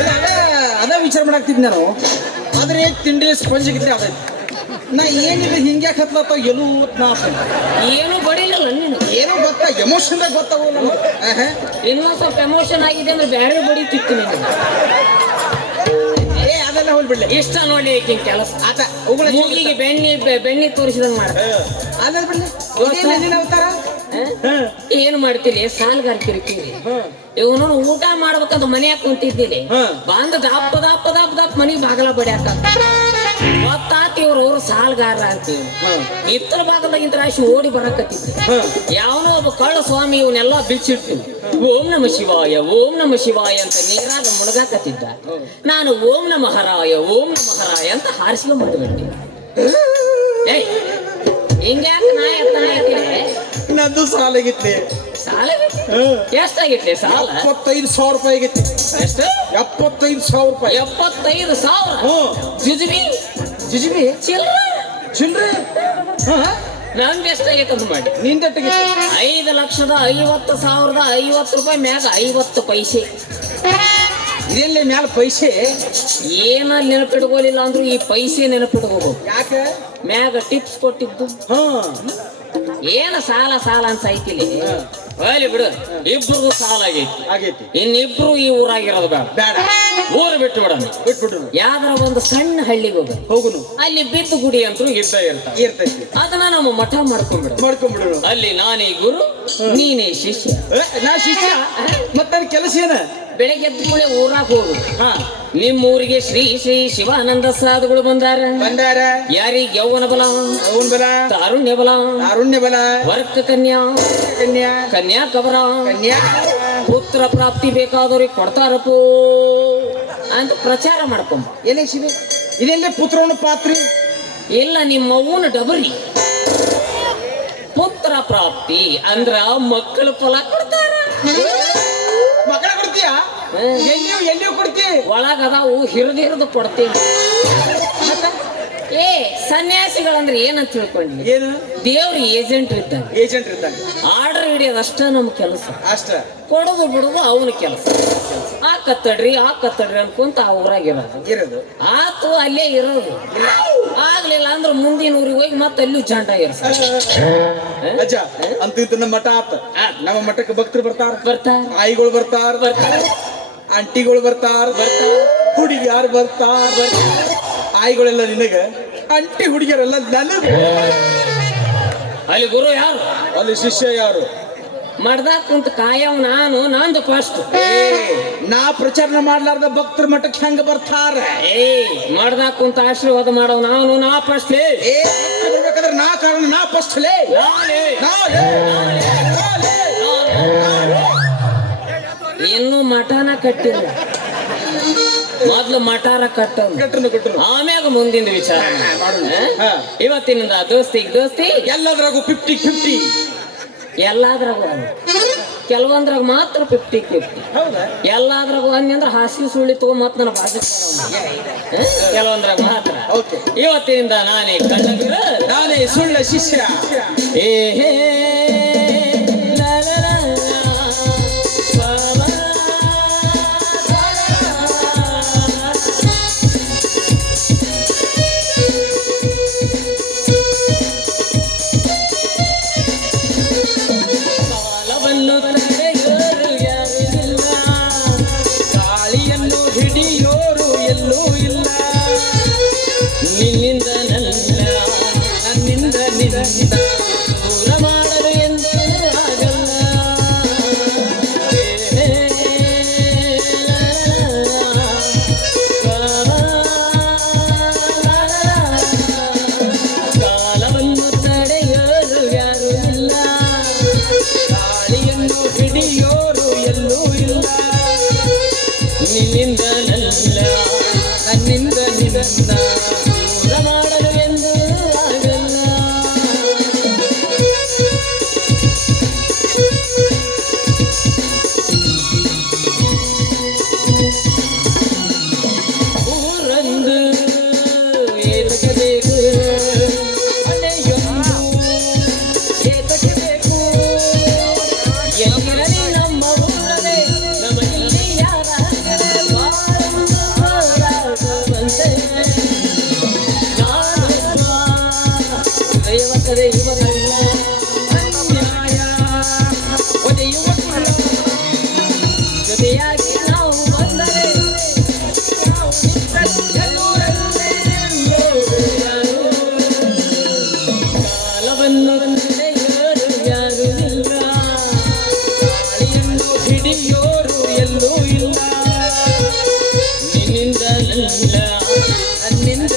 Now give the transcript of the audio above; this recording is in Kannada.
ಅದ ಅದ ವಿಚಾರ ಮಾಡಾಕ್ತಿದ್ ನಾನು. ಆದ್ರೆ ತಿಂಡಿ ಸ್ಪಂಜ್ ಗಿಟ್ಲೆ ಅದ. ನಾ ಏನಿಲ್ಲ ಹಿಂಗೆ ಹತ್ಲತ್ತ ಎಲ್ಲೂ ನಾ. ಏನು ಬಡಿಲಿಲ್ಲ ನೀನು. ಏನೋ ಗೊತ್ತಾ? ಎಮೋಷನ್ ಗೊತ್ತಾಗಲ್ಲ ಏನೋ ಸ್ವಲ್ಪ ಎಮೋಷನ್ ಆಗಿದೆ ಅಂದ್ರೆ ಬೇರೆ ಬಡಿತಿತ್ತು ನಿನಗೆ ಏ ಅದೆಲ್ಲ ಹೋಗ್ಬಿಡ್ಲಿ. ಇಷ್ಟ ನೋಡಿ ಈಕಿನ ಕೆಲಸ. ಆತ ಅವುಗಳ ಮೂಗಿಗೆ ಬೆಣ್ಣೆ ಬೆಣ್ಣೆ ತೋರಿಸಿದಂಗೆ ಮಾಡ. ಅದನ್ನ ಬಿಡ್ಲಿ. ಅವತಾರ ಏನು ಮಾಡ್ತೀನಿ? ಸಾಲ್ಗಾರ ಕಿರಿಕಿರಿ ಇವನು ಊಟ ಮಾಡ್ಬೇಕಂತ ಮನ್ಯಾಗ ಕುಂತಿದ್ದೀನಿ. ಬಂದ ದಪ್ಪ ದಪ್ಪ ದಪ್ಪ ದಪ್ಪ ಮನಿಗ್ ಬಾಗಲ ಬಡಿಯಾಕ ಗೊತ್ತಾತ ಇವ್ರು ಅವ್ರು ಸಾಲ್ಗಾರ ಅಂತೀವಿ ಇತರ ಭಾಗದಾಗಿಂತ ರಾಶಿ ಓಡಿ ಬರಕತ್ತಿದ್ದೆ. ಯಾವನೋ ಒಬ್ಬ ಕಳ್ಳ ಸ್ವಾಮಿ ಇವನ್ನೆಲ್ಲ ಬಿಚ್ಚಿಡ್ತೀನಿ. ಓಂ ನಮ ಶಿವಾಯ ಓಂ ನಮ ಶಿವಾಯ ಅಂತ ನೀರಾಗ ಮುಳುಗಾಕತ್ತಿದ್ದ. ನಾನು ಓಂ ನಮ ಹರಾಯ ಓಂ ನಮ ಹರಾಯ ಅಂತ ಹಾರಿಸ್ಕೊಂಡ್ಬಿಟ್ಟು ಬಂದ್ಬಿಟ್ಟೆ ಏಯ್ ಹಿಂಗ್ಯಾಕ ನಾ ಎತ್ತ ಹಾಕಿದೆ ನಂದು ಸಾಲ ಆಗಿತ್ತೆ ಸಾಲ ಎಷ್ಟಾಗಿತ್ತೆ ಸಾಲ? ಎಪ್ಪತ್ತೈದು ಸಾವಿರ ರೂಪಾಯಿ ಆಗಿತ್ತೆ. ಎಷ್ಟು? ಎಪ್ಪತ್ತೈದು ಸಾವಿರ ರೂಪಾಯಿ. ಎಪ್ಪತ್ತೈದು ಸಾವಿರ? ಹ್ಞೂ. ಜುಜುಬಿ ಜಿಜಿಬಿ ಚಿಲ್ರೆ? ಚಿಲ್ರಿ? ಹಾ ನಂದು ಎಷ್ಟಾಗೈತೆ ಅಂತ ಮಾಡಿ? ನಿಂದಟ್ಟಿಗೆ ಐದು ಲಕ್ಷದ ಐವತ್ತು ಸಾವಿರದ ಐವತ್ತು ರೂಪಾಯಿ ಮ್ಯಾಗ ಐವತ್ತು ಪೈಸೆ. ಇದೆಲ್ಲಿ ಮ್ಯಾಲ ಪೈಸೆ? ಏನ ನೆನಪಿಟ್ಕೋಲಿಲ್ಲ ಅಂದ್ರು ಈ ಪೈಸೆ ನೆನಪಿಟ್ಕೋಬೇಕು ಯಾಕೆ? ಮ್ಯಾಗ ಟಿಪ್ಸ್ ಕೊಟ್ಟಿದ್ದು. ಹಾ. ಏನ ಸಾಲ ಸಾಲ ಅಂತ ಐತಿಲಿ? ಬಿಡು. ಇಬ್ರು ಸಾಲ ಆಗೈತಿ. ಆಗೈತಿ. ಇನ್ನಿಬ್ರು ಈ ಊರಾಗಿರೋದು ಬೇಡ. ಬೇಡ. ಊರು ಬಿಟ್ಟು ಬಿಡೋಣ. ಬಿಟ್ಬಿಟ್ಟು ಯಾವ್ದಾರ ಒಂದು ಸಣ್ಣ ಹಳ್ಳಿಗೆ ಹೋಗ ಹೋಗುನು. ಅಲ್ಲಿ ಬಿದ್ದು ಗುಡಿ ಅಂತೂ ಇದ್ದ ಇರ್ತಾವ ಇರ್ತೈತಿ. ಅದನ್ನ ನಾವು ಮಠ ಮಾಡ್ಕೊಂಡ್ಬಿಡ ಮಾಡ್ಕೊಂಡ್ಬಿಡ್ರು ಅಲ್ಲಿ ನಾನೇ ಗುರು ನೀನೇ ಶಿಷ್ಯ. ಏ, ನಾ ಶಿಷ್ಯ? ಮತ್ತ ಕೆಲಸ ಏನ? ಬೆಳಗ್ಗೆ ಎದ್ದ ಕೂಡಲೇ ಊರಾಗ ಹೋಗು. ಹಾ. ನಿಮ್ಮ ಊರಿಗೆ ಶ್ರೀ ಶ್ರೀ ಶಿವಾನಂದ ಸಾಧುಗಳು ಬಂದಾರ. ಬಂದಾರ. ಯಾರಿಗೆ ಯೌವನ ಬಲ? ಅವನ್ ಬಲ. ಅರುಣ್ಯ ಬಲ. ಅರುಣ್ಯ ಬಲ. ವರ್ಕ ಕನ್ಯಾ. ಕನ್ಯಾ. ಕನ್ಯಾ ಕಬರ. ಕನ್ಯಾ ಪುತ್ರ ಪ್ರಾಪ್ತಿ ಬೇಕಾದವ್ರಿಗೆ ಕೊಡ್ತಾರಪ್ಪೋ ಅಂತ ಪ್ರಚಾರ ಮಾಡ್ಕೊಂಬ. ಎಲೆ ಶಿವೆ? ಇದೆಲ್ಲೇ ಪುತ್ರನ ಪಾತ್ರಿ? ಇಲ್ಲ ನಿಮ್ಮ ಅವನ ಡಬರಿ. ಪುತ್ರ ಪ್ರಾಪ್ತಿ ಅಂದ್ರ ಮಕ್ಕಳ ಫಲ ಕೊಡ್ತಾರ. ಮಕ್ಕಳ ಕೊಡ್ತೀಯ. ಎಲ್ಲಿಯೂ ಎಲ್ಲಿಯೂ ಕೊಡ್ತಿ? ಒಳಗದಾವು ಹಿರಿದು ಹಿರಿದು ಕೊಡ್ತೀನಿ ಏ ಸನ್ಯಾಸಿಗಳಂದ್ರೆ ಏನಂತ ಹೇಳ್ಕೊಂಡ್ವಿ ಏನು? ದೇವ್ರ ಏಜೆಂಟ್ ಇದ್ದಾನೆ ಏಜೆಂಟ್ ಇದ್ದಾನೆ ಆರ್ಡರ್ ಅಷ್ಟೇ ನಮ್ಮ ಕೆಲಸ. ಅಷ್ಟ. ಕೊಡೋದು ಬಿಡೋದು ಅವನ ಕೆಲಸ. ಆ ಕತ್ತಡ್ರಿ ಆ ಕತ್ತಡ್ರಿ ಅನ್ಕೊಂತ ಆ ಊರಾಗ ಇರೋದು. ಆತು ಅಲ್ಲೇ ಇರೋದು. ಆಗ್ಲಿಲ್ಲ ಅಂದ್ರೆ ಮುಂದಿನ ಊರಿಗೆ ಹೋಗಿ ಮತ್ತೆ ಅಲ್ಲೂ ಜಂಡ ಇರ್ತಾರೆ ಅಜ್ಜ ಅಂತ ನಮ್ಮ ಮಠ ಆತ. ನಮ್ಮ ಮಠಕ್ಕೆ ಭಕ್ತರು ಬರ್ತಾರ. ಬರ್ತಾರ. ಆಯಿಗಳು ಬರ್ತಾರ. ಬರ್ತಾರ. ಆಂಟಿಗಳು ಬರ್ತಾರ. ಬರ್ತಾರ. ಹುಡುಗಿಯಾರು ಬರ್ತಾರ. ಆಯಿಗಳೆಲ್ಲ ನಿನಗ? ಅಂಟಿ ಹುಡುಗಿಯರೆಲ್ಲ ನನಗೆ ಅಲ್ಲಿ ಗುರು ಯಾರು? ಅಲ್ಲಿ ಶಿಷ್ಯ ಯಾರು? ಮಾಡ್ದಾಕ ಕುಂತ ಕಾಯವ್ ನಾನು ನಂದು ಫಸ್ಟ್ ನಾ ಪ್ರಚಾರ ಮಾಡ್ಲಾರ್ದ ಭಕ್ತರ ಮಠಕ್ಕೆ ಹೆಂಗ ಬರ್ತಾರ? ಏ ಮಾಡ್ದಾಕ ಕುಂತ ಆಶೀರ್ವಾದ ಮಾಡವ್ ನಾನು ನಾ ಫಸ್ಟ್ ಏ ಭಕ್ತರು ಬರ್ಬೇಕಾದ್ರೆ ನಾ ಕಾರಣ ನಾ ಫಸ್ಟ್ ಲೇ. ನಾನೇ ಲೇ. ನಾ ಲೇ. ಇನ್ನು ಮಠನ ಕಟ್ಟಿಲ್ಲ. ಮೊದ್ಲು ಮಟಾರ ಕಟ್ಟ ಆಮ್ಯಾಗ ಮುಂದಿನ ವಿಚಾರ. ಮಾಡೋಣ. ಇವತ್ತಿನಿಂದ ದೋಸ್ತಿ ದೋಸ್ತಿ. ಎಲ್ಲದ್ರಾಗು ಫಿಫ್ಟಿ ಫಿಫ್ಟಿ ಎಲ್ಲಾದ್ರಾಗ ಕೆಲವೊಂದ್ರಾಗ ಮಾತ್ರ ಫಿಫ್ಟಿ ಫಿಫ್ಟಿ ಎಲ್ಲಾದ್ರಾಗ ಒಂದ್ ಅಂದ್ರೆ ಹಾಸಿಗೆ ಸುಳ್ಳಿ ತಗೋ ಮತ್ ನನ್ನ ಬಾಜು ಕೆಲವೊಂದ್ರಾಗ ಮಾತ್ರ. ಇವತ್ತಿನಿಂದ ನಾನೇ ಕಣ್ಣಗಿರ ನಾನೇ ಸುಳ್ಳ ಶಿಷ್ಯ. ಏ ಹೇ. ಕಾಲವನ್ನು ತಡೆಯೋರು ಗಾಳಿಯನ್ನು ಹಿಡಿಯೋರು ಎಲ್ಲೂ ಇಲ್ಲ. ನಿನ್ನಿಂದ ನನ್ನ ನನ್ನಿಂದ ನಿನ್ನಿಂದ. ನಿನ್ನಿಂದ ನನ್ನ ನನ್ನಿಂದ ನಿನ್ನ. ಗೆಲುವನ್ನು ತಂದೆಯರು ಯಾರು ಇಲ್ಲ. ಅಳಿಯನ್ನು ಹಿಡಿಯೋರು ಎಲ್ಲೂ ಇಲ್ಲ. ನಿನ್ನಿಂದ ನನ್ನ ನನ್ನಿಂದ